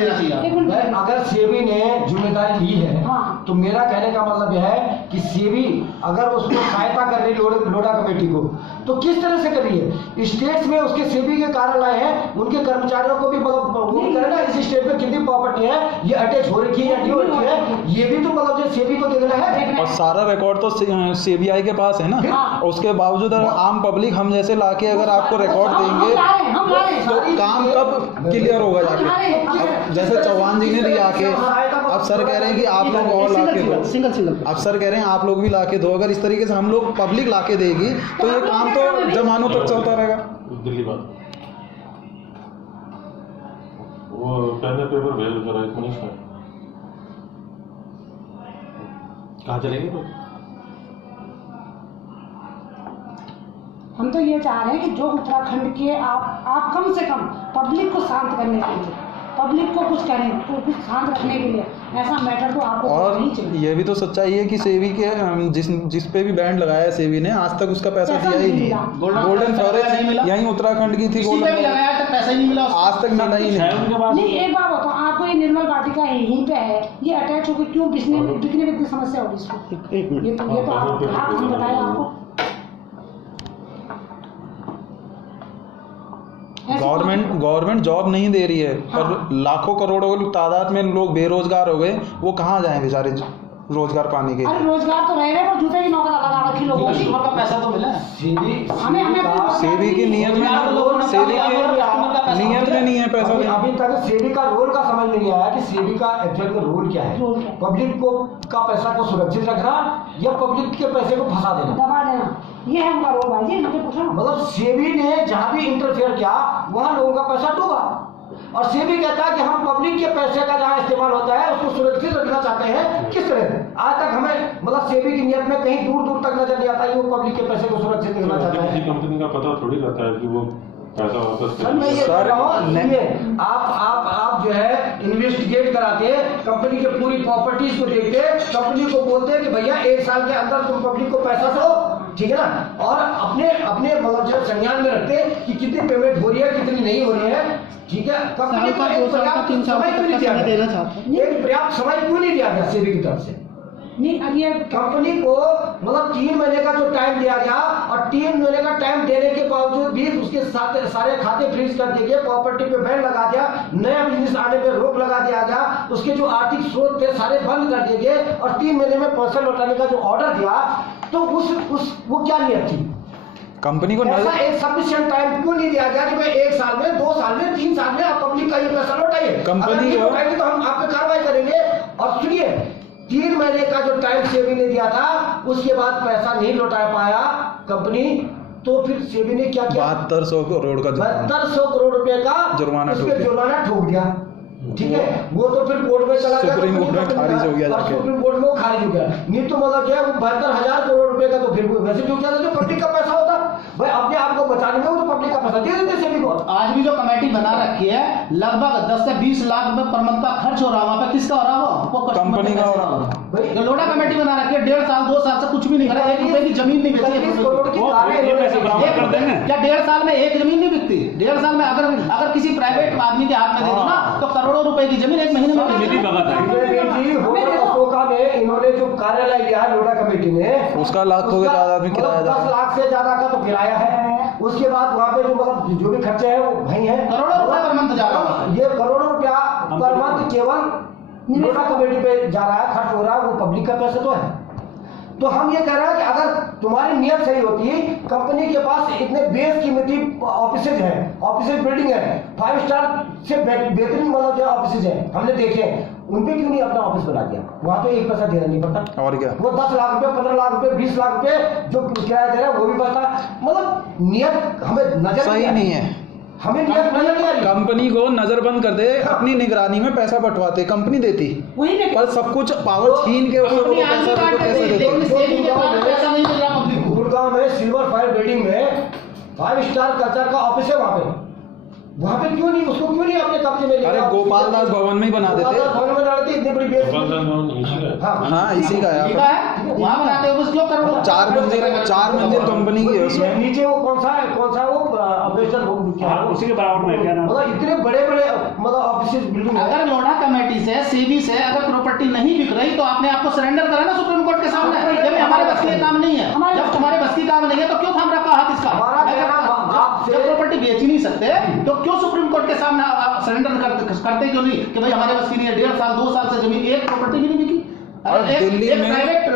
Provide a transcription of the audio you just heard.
लेना चाहिए। अगर सेबी ने जिम्मेदारी ली है तो मेरा कहने का मतलब यह है कि सेबी अगर उसको सहायता कर रही लोढ़ा कमेटी को तो किस तरह से कर रही है। स्टेट्स में उसके सेबी के कार्यालय हैं, उनके कर्मचारियों को भी मतलब वो करे ना इस स्टेट में कितनी प्रॉपर्टी है, ये अटैच हो रखी है या नहीं हो रखी है, ये भी तो मतलब जो सेबी को देखना है। और सारा रिकॉर्ड तो सीबीआई के पास है ना, उसके बावजूद आम पब्लिक हम जैसे लाके अगर आपको रिकॉर्ड देंगे तो काम कब क्लियर होगा जाके। अब जैसे चौहान जी ने दिया आके, अब सर कह रहे हैं कि आप लोग और लाके दो, अब सर कह रहे हैं आप लोग भी लाके दो। अगर इस तरीके से हम लोग पब्लिक लाके देगी तो ये काम तो जमानों तक चलता रहेगा। दिल्ली बात वो पहले पेपर भेज जरा इतनी से कहाँ चलेंगे तो हम तो ये चाह रहे हैं कि जो उत्तराखंड के आप कम से कम पब्लिक को शांत करने के लिए, पब्लिक को कुछ करें, तो कुछ शांत रखने के लिए ऐसा मैटर तो आपको और नहीं चाहिए। ये भी तो सच्चाई है कि सेबी के जिस पे भी बैंड लगाया है सेबी ने, आज तक उसका पैसा दिया ही नहीं है। गोल्डन फॉरेस्ट यहीं उत्तराखंड की थी, गोल्डन लगाया तक पैसा ही नहीं मिला, आज तक मिला ही नहीं। नहीं, एक बात बताओ, आपको ये निर्मल वाटिका यहीं पे है, ये अटैच होकर क्यों बिकने में इतनी समस्या होगी इसको? ये तो आप हम बताए आपको। गवर्नमेंट जॉब नहीं दे रही है, पर लाखों करोड़ों तादाद में लोग बेरोजगार हो गए, वो कहाँ जाएं बेचारे रोजगार पाने के। अरे रोजगार तो रह रहे पर जूते की नौकरी लगा रखी लोगों की, का पैसा तो मिला है। सेबी की नियत में नहीं है पैसा। अभी तक सेबी का रोल का समझ नहीं आया कि सेबी का एक्चुअल में रोल क्या है। पब्लिक को का पैसा को सुरक्षित रखना या पब्लिक के पैसे को फंसा देना, दबा देना, ये है उनका रोल। भाई जी मुझे पूछो, मतलब सेबी ने जहाँ भी इंटरफेयर किया वहाँ लोगों का पैसा डूबा, और सेबी कहता है कि हम पब्लिक के पैसे का जहाँ इस्तेमाल होता है उसको सुरक्षित रखना चाहते हैं। किस तरह आज तक हमें मतलब सेबी की नियत में कहीं दूर दूर तक नजर नहीं आता कि वो पब्लिक के पैसे को सुरक्षित रखना चाहता है। कंपनी का पता थोड़ी रहता है कि वो पैसा वापस आप जो है इन्वेस्टिगेट कराते, कंपनी के पूरी प्रॉपर्टीज को देखते, कंपनी को बोलते कि भैया 1 साल के अंदर तुम पब्लिक को पैसा दो, ठीक है ना, और अपने मतलब जो संज्ञान में रखते कि कितनी पेमेंट हो रही है कितनी नहीं हो रही है, ठीक है। कंपनी को एक पर्याप्त समय क्यों नहीं दिया गया, एक पर्याप्त समय क्यों नहीं दिया गया सेबी की तरफ से? नहीं, कंपनी को मतलब 3 महीने का जो टाइम दिया गया, और 3 महीने का टाइम देने के बावजूद भी उसके साथ सारे खाते फ्रीज कर दिए गए, प्रॉपर्टी पे बैन लगा दिया, नया बिजनेस आने पे रोक लगा दिया गया, उसके जो आर्थिक स्रोत थे सारे बंद कर दिए गए, और 3 महीने में पैसा लौटाने का जो ऑर्डर दिया, तो वो क्या नियत थी? कंपनी को ऐसा एक सफिशिएंट टाइम क्यों नहीं दिया गया कि भाई 1 साल में, 2 साल में, 3 साल में आप पब्लिक का ये पैसा लौटाइए। कंपनी को लौटाएंगे तो हम आप पे कार्रवाई करेंगे। और सुनिए, 3 महीने का जो टाइम सेबी ने दिया था, उसके बाद पैसा नहीं लौटा पाया कंपनी, तो फिर सेबी ने क्या किया? 7200 करोड़ का 7200 करोड़ रुपए का जुर्माना ठोक दिया, ठीक है। वो तो फिर कोर्ट में चला गया, सुप्रीम कोर्ट में खारिज हो गया, सुप्रीम कोर्ट में खारिज हो गया। नहीं तो मतलब क्या 72,000 करोड़ रुपए का तो फिर वैसे जो क्या जो पब्लिक का पैसा होता भाई, अपने आप को बचाने में वो तो पब्लिक का पैसा दे देते सेबी को। आज भी जो कमेटी बना रखी है, लगभग 10 से 20 लाख रुपए पर मंथ का खर्च हो रहा है, वहाँ पे किसका हो रहा है? वो कंपनी का हो रहा है। जो लोढ़ा कमेटी बना रखी है, 1.5 साल 2 साल से कुछ भी नहीं करा, 1 रुपए की जमीन नहीं बेची है। क्या 1.5 साल में एक जमीन नहीं बिकती? 1.5 साल में अगर किसी प्राइवेट आदमी के हाथ में दे दो ना, तो करोड़ों रुपए की जमीन 1 महीने में इन्होंने जो कार्यालय लिया है लोढ़ा कमेटी ने, उसका लाखों के तादाद में किराया 10 लाख से ज्यादा का तो किराया है। उसके बाद वहाँ पे जो मतलब जो भी खर्चे हैं वो भाई है, करोड़ों रुपए पर मंथ जा रहा है। ये करोड़ों रुपया पर मंथ केवल लोढ़ा कमेटी पे जा रहा है, खर्च हो रहा है, वो पब्लिक का पैसा तो है। तो हम ये कह रहे हैं कि अगर तुम्हारी नियत सही होती, कंपनी के पास इतने बेशकीमती ऑफिसेज हैं, ऑफिसेज बिल्डिंग है, 5 स्टार से बेहतरीन मतलब जो ऑफिसेज हैं हमने देखे हैं, उन पे क्यों नहीं अपना ऑफिस बना दिया? वहाँ तो 1 पैसा देना नहीं पड़ता, और क्या वो 10 लाख रुपए, 15 लाख रुपए, 20 लाख रुपए जो किराया दे रहा है वो भी बचता। मतलब नियत हमें नजर सही नहीं है, हमें नियत नजर नहीं आ रही। कंपनी को नजरबंद कर दे, अपनी निगरानी में पैसा बंटवाते, कंपनी देती, पर सब कुछ पावर छीन के उसको गुड़गांव में सिल्वर फायर बिल्डिंग में 5 स्टार कल्चर का ऑफिस है, वहाँ पे क्यों नहीं, उसको क्यों नहीं अपने कब्जे में लिया? अरे गोपाल दास भवन में ही बना देते, भवन में डालती इतनी बड़ी बेस। हाँ इसी का है, वहाँ बनाते हैं, क्यों करोड़ों? 4 मंजिल कंपनी की है उसमें। नीचे वो कौन सा वो अम्बेसडर क्या उसी के बराबर में क्या नाम? मतलब इतने बड़े बड़े मतलब ऑफिस बिल्डिंग है। अगर लोढ़ा कमेटी से सेबी से अगर प्रॉपर्टी नहीं बिक रही तो आपने आपको सरेंडर करा ना सुप्रीम कोर्ट के सामने, जब हमारे बस की काम नहीं है, जब तुम्हारे बस की काम नहीं है तो क्यों थाम रखा हाथ इसका? हमारा कहना आपसे- जब प्रॉपर्टी बेच ही नहीं सकते तो क्यों सुप्रीम कोर्ट के सामने सरेंडर करते क्यों नहीं कि भाई हमारे बस की नहीं है, 1.5 साल 2 साल से जमीन एक प्रॉपर्टी भी नहीं बिकी। और दिल्ली एक में- प्राइवेट